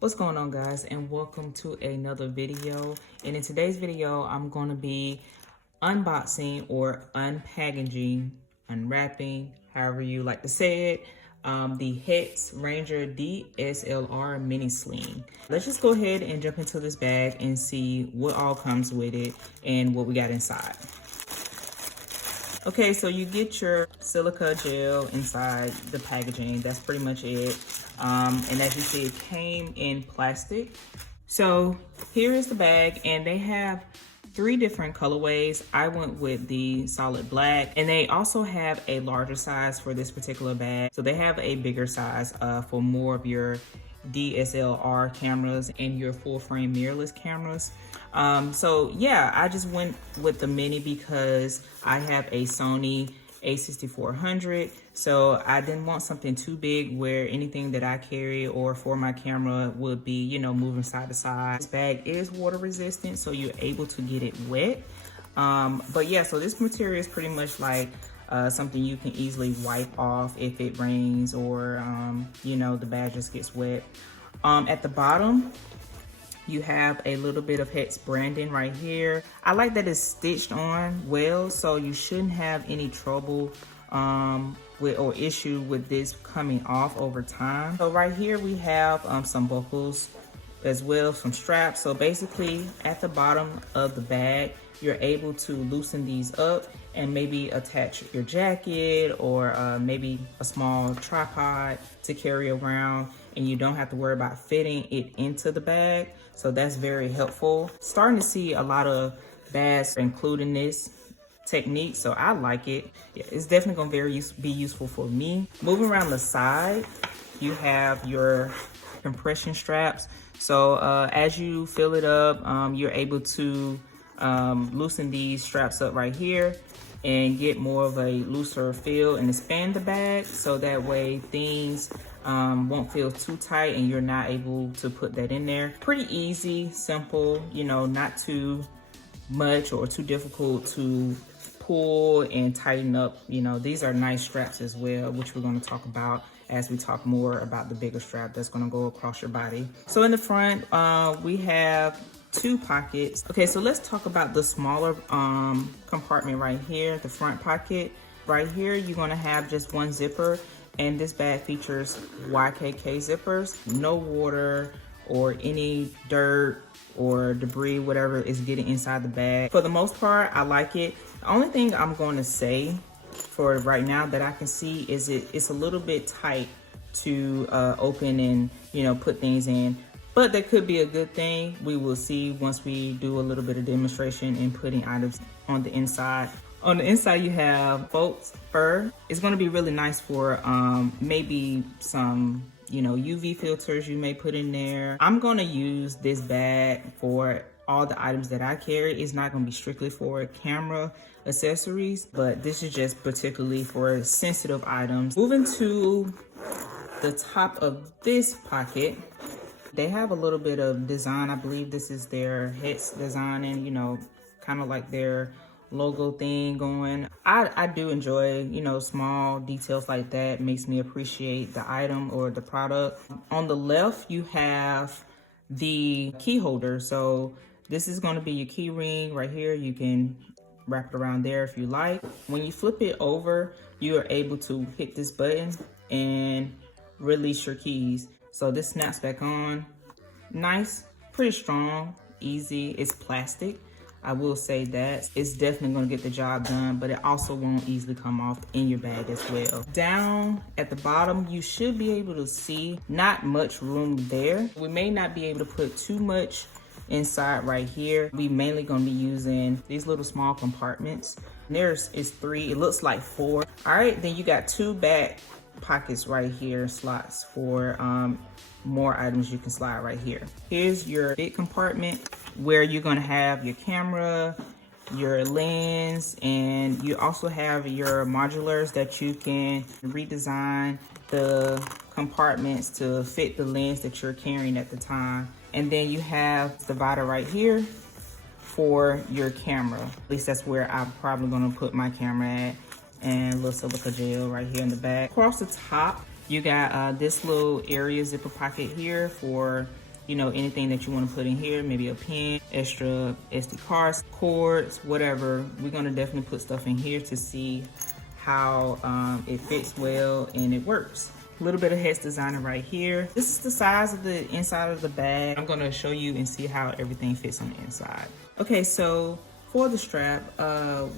What's going on, guys, and welcome to another video. And in today's video, I'm going to be unboxing or unpackaging, unwrapping, however you like to say it, the HEX Ranger DSLR mini sling. Let's just go ahead and jump into this bag and see what all comes with it and what we got inside. Okay, so you get your silica gel inside the packaging. That's pretty much it. And as you see, it came in plastic. So here is the bag, and they have 3 different colorways. I went with the solid black, and they also have a larger size for this particular bag. So they have a bigger size for more of your DSLR cameras and your full frame mirrorless cameras. So yeah, I just went with the mini because I have a Sony a6400, so I didn't want something too big where anything that I carry or for my camera would be, you know, moving side to side. This bag is water resistant, so you're able to get it wet. But yeah, so this material is pretty much like something you can easily wipe off if it rains or you know, the bag just gets wet. At the bottom, you have a little bit of HEX branding right here. I like that it's stitched on well, so you shouldn't have any trouble with or issue with this coming off over time. So right here we have some buckles as well, some straps. So basically at the bottom of the bag, you're able to loosen these up and maybe attach your jacket or maybe a small tripod to carry around, and you don't have to worry about fitting it into the bag. So that's very helpful. Starting to see a lot of bags including this technique, so I like it. Yeah, it's definitely gonna be useful for me. Moving around the side, you have your compression straps. So as you fill it up, you're able to loosen these straps up right here and get more of a looser feel and expand the bag, so that way things won't feel too tight and you're not able to put that in there. Pretty easy, simple, you know, not too much or too difficult to pull and tighten up. You know, these are nice straps as well, which we're going to talk about as we talk more about the bigger strap that's going to go across your body. So in the front, we have 2 pockets. Okay, so let's talk about the smaller compartment right here, the front pocket. Right here, you're going to have just 1 zipper, and this bag features YKK zippers. No water or any dirt or debris, whatever is getting inside the bag. For the most part, I like it. The only thing I'm going to say for right now that I can see is it's a little bit tight to open and, you know, put things in. But that could be a good thing. We will see once we do a little bit of demonstration and putting items on the inside. On the inside, you have faux fur. It's going to be really nice for maybe some, you know, UV filters you may put in there. I'm going to use this bag for all the items that I carry. It's not going to be strictly for camera accessories, but this is just particularly for sensitive items. Moving to the top of this pocket, they have a little bit of design. I believe this is their HEX design, and, you know, kind of like their logo thing going. I do enjoy, you know, small details like that. It makes me appreciate the item or the product. On the left, you have the key holder. So this is going to be your key ring right here. You can wrap it around there if you like. When you flip it over, you are able to hit this button and release your keys. So this snaps back on. Nice, pretty strong, easy. It's plastic. I will say that it's definitely going to get the job done, but it also won't easily come off in your bag as well. Down at the bottom, you should be able to see not much room there. We may not be able to put too much inside right here. We mainly going to be using these little small compartments. There's is 3. It looks like 4. All right, then you got 2 back pockets right here, slots for more items you can slide right here. Here's your big compartment where you're going to have your camera, your lens, and you also have your modulars that you can redesign the compartments to fit the lens that you're carrying at the time. And then you have the divider right here for your camera. At least that's where I'm probably going to put my camera at. And a little silica gel right here in the back. Across the top, you got this little area zipper pocket here for you know, anything that you want to put in here, maybe a pen, extra SD cards, cords, whatever. We're going to definitely put stuff in here to see how it fits well and it works. A little bit of HEX designer right here. This is the size of the inside of the bag. I'm going to show you and see how everything fits on the inside. Okay, so for the strap,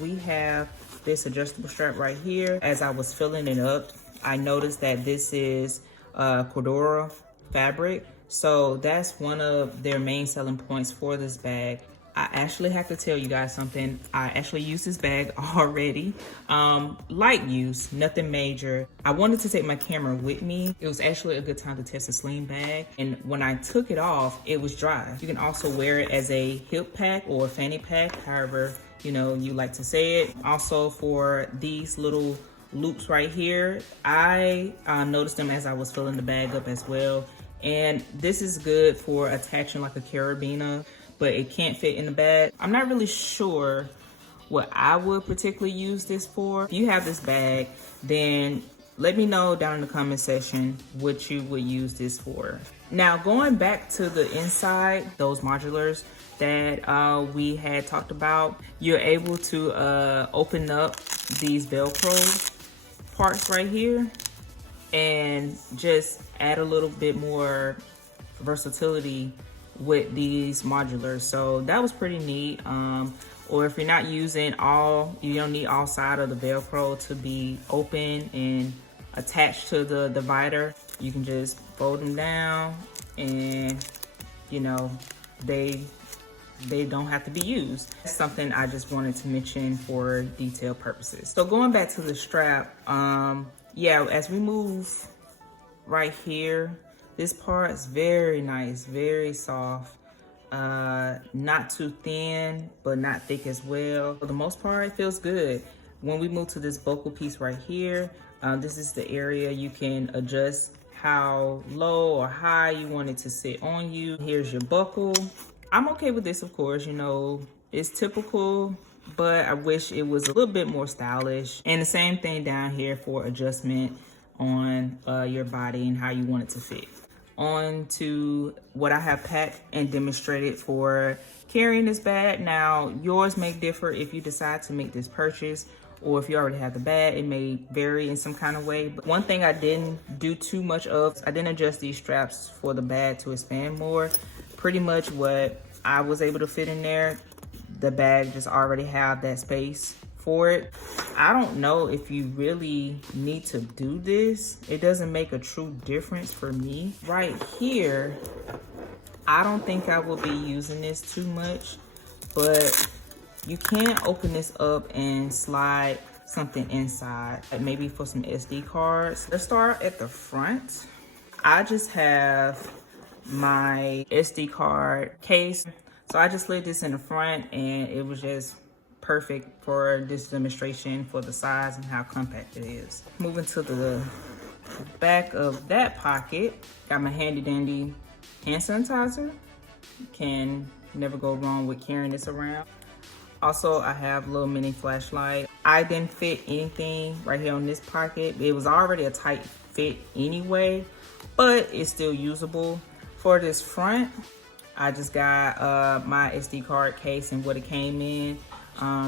we have this adjustable strap right here. As I was filling it up, I noticed that this is Karud fabric. So that's one of their main selling points for this bag. I actually have to tell you guys something. I actually used this bag already. Light use, nothing major. I wanted to take my camera with me. It was actually a good time to test a Sling bag. And when I took it off, it was dry. You can also wear it as a hip pack or a fanny pack, however, you know, you like to say it. Also for these little loops right here, I noticed them as I was filling the bag up as well. And this is good for attaching like a carabiner, but it can't fit in the bag. I'm not really sure what I would particularly use this for. If you have this bag, then let me know down in the comment section what you would use this for. Now, going back to the inside, those modulars that we had talked about, you're able to open up these Velcro parts right here and just add a little bit more versatility with these modulars. So that was pretty neat. Or if you're not using all, you don't need all side of the Velcro to be open and attached to the divider. You can just fold them down and, you know, they don't have to be used. That's something I just wanted to mention for detail purposes. So going back to the strap, yeah, as we move right here, this part is very nice, very soft. Not too thin, but not thick as well. For the most part, it feels good. When we move to this buckle piece right here, this is the area you can adjust how low or high you want it to sit on you. Here's your buckle. I'm okay with this, of course, you know, it's typical, but I wish it was a little bit more stylish. And the same thing down here for adjustment on your body and how you want it to fit. On to what I have packed and demonstrated for carrying this bag. Now, yours may differ if you decide to make this purchase, or if you already have the bag, it may vary in some kind of way. But one thing I didn't do too much of, I didn't adjust these straps for the bag to expand more. Pretty much what I was able to fit in there, the bag just already have that space for it. I don't know if you really need to do this. It doesn't make a true difference for me. Right here, I don't think I will be using this too much, but you can open this up and slide something inside, like maybe for some SD cards. Let's start at the front. I just have my SD card case. So I just slid this in the front and it was just perfect for this demonstration for the size and how compact it is. Moving to the back of that pocket, got my handy dandy hand sanitizer. Can never go wrong with carrying this around. Also, I have a little mini flashlight. I didn't fit anything right here on this pocket. It was already a tight fit anyway, but it's still usable. For this front, I just got my SD card case and what it came in,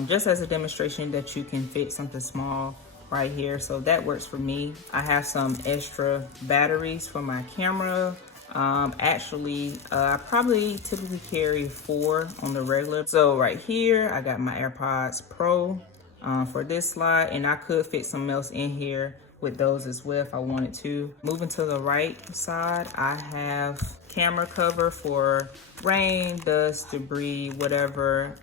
just as a demonstration that you can fit something small right here. So that works for me. I have some extra batteries for my camera. Actually, I probably typically carry 4 on the regular. So right here, I got my AirPods Pro for this slide, and I could fit something else in here with those as well if I wanted to. Moving to the right side, I have camera cover for rain, dust, debris, whatever.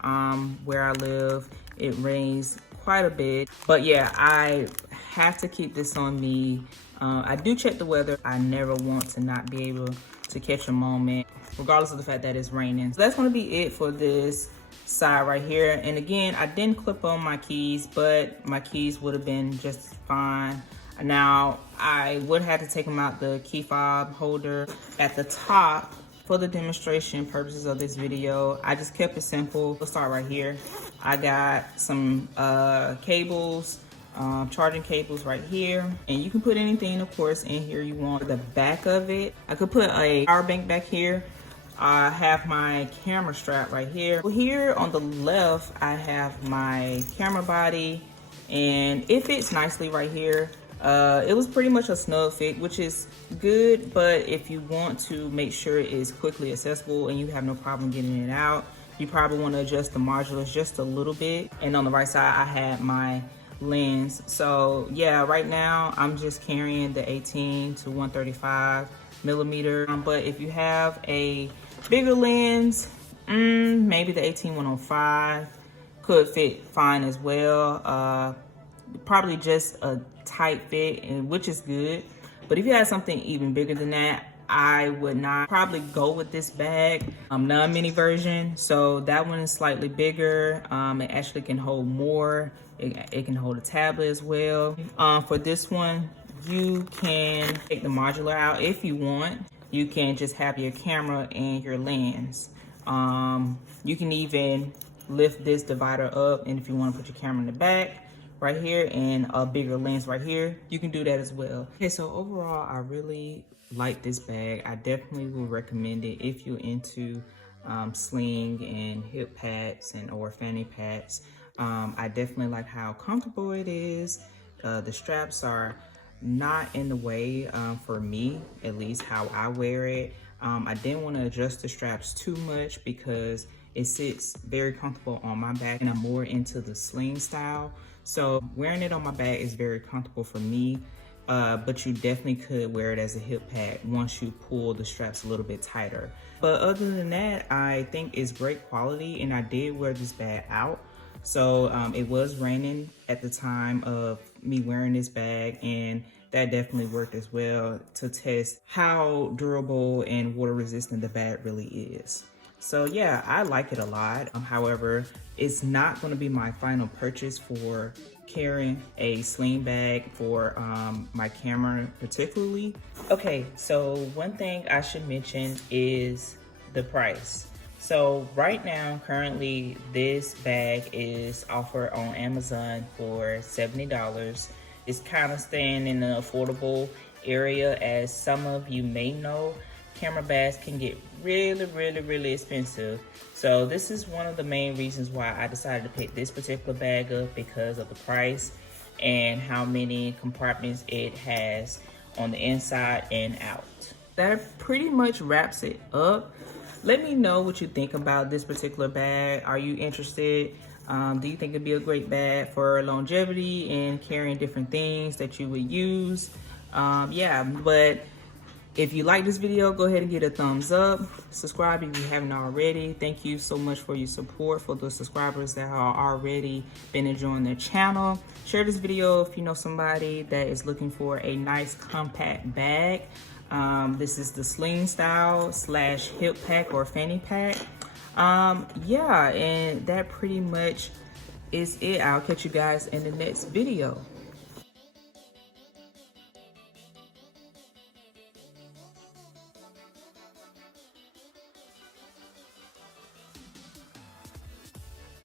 Where I live, it rains quite a bit. But yeah, I have to keep this on me. I do check the weather. I never want to not be able to catch a moment, regardless of the fact that it's raining. So that's gonna be it for this side right here. And again, I didn't clip on my keys, but my keys would have been just fine. Now, I would have to take them out the key fob holder at the top for the demonstration purposes of this video. I just kept it simple. Let's start right here. I got some cables, charging cables right here, and you can put anything, of course, in here you want. The back of it, I could put a power bank back here, I have my camera strap right here. Here on the left, I have my camera body, and it fits nicely right here. It was pretty much a snug fit, which is good, but if you want to make sure it is quickly accessible and you have no problem getting it out, you probably want to adjust the modulus just a little bit. And on the right side, I had my lens. So yeah, right now I'm just carrying the 18 to 135 millimeter. But if you have a bigger lens, maybe the 18-105 could fit fine as well. Probably just a tight fit, and which is good. But if you had something even bigger than that, I would not probably go with this bag. Non-mini version, so that one is slightly bigger. It actually can hold more. It can hold a tablet as well. For this one, you can take the modular out if you want. You can just have your camera and your lens. You can even lift this divider up, and if you want to put your camera in the back right here and a bigger lens right here, you can do that as well. Okay, so overall, I really like this bag. I definitely would recommend it if you're into sling and hip packs and or fanny packs. I definitely like how comfortable it is. The straps are not in the way for me, at least how I wear it. I didn't want to adjust the straps too much because it sits very comfortable on my back, and I'm more into the sling style. So wearing it on my back is very comfortable for me, but you definitely could wear it as a hip pad once you pull the straps a little bit tighter. But other than that, I think it's great quality, and I did wear this bag out. So it was raining at the time of me wearing this bag, and that definitely worked as well to test how durable and water resistant the bag really is. So yeah, I like it a lot. However, it's not going to be my final purchase for carrying a sling bag for my camera particularly. Okay, so one thing I should mention is the price. So right now, currently, this bag is offered on Amazon for $70. It's kind of staying in the affordable area. As some of you may know, camera bags can get really expensive. So this is one of the main reasons why I decided to pick this particular bag up, because of the price and how many compartments it has on the inside and out. That pretty much wraps it up. Let me know what you think about this particular bag. Are you interested? Do you think it'd be a great bag for longevity and carrying different things that you would use? Yeah, but if you like this video, go ahead and give it a thumbs up. Subscribe if you haven't already. Thank you so much for your support, for the subscribers that are already been enjoying their channel. Share this video if you know somebody that is looking for a nice compact bag. This is the sling style / hip pack or fanny pack. Yeah, and that pretty much is it. I'll catch you guys in the next video.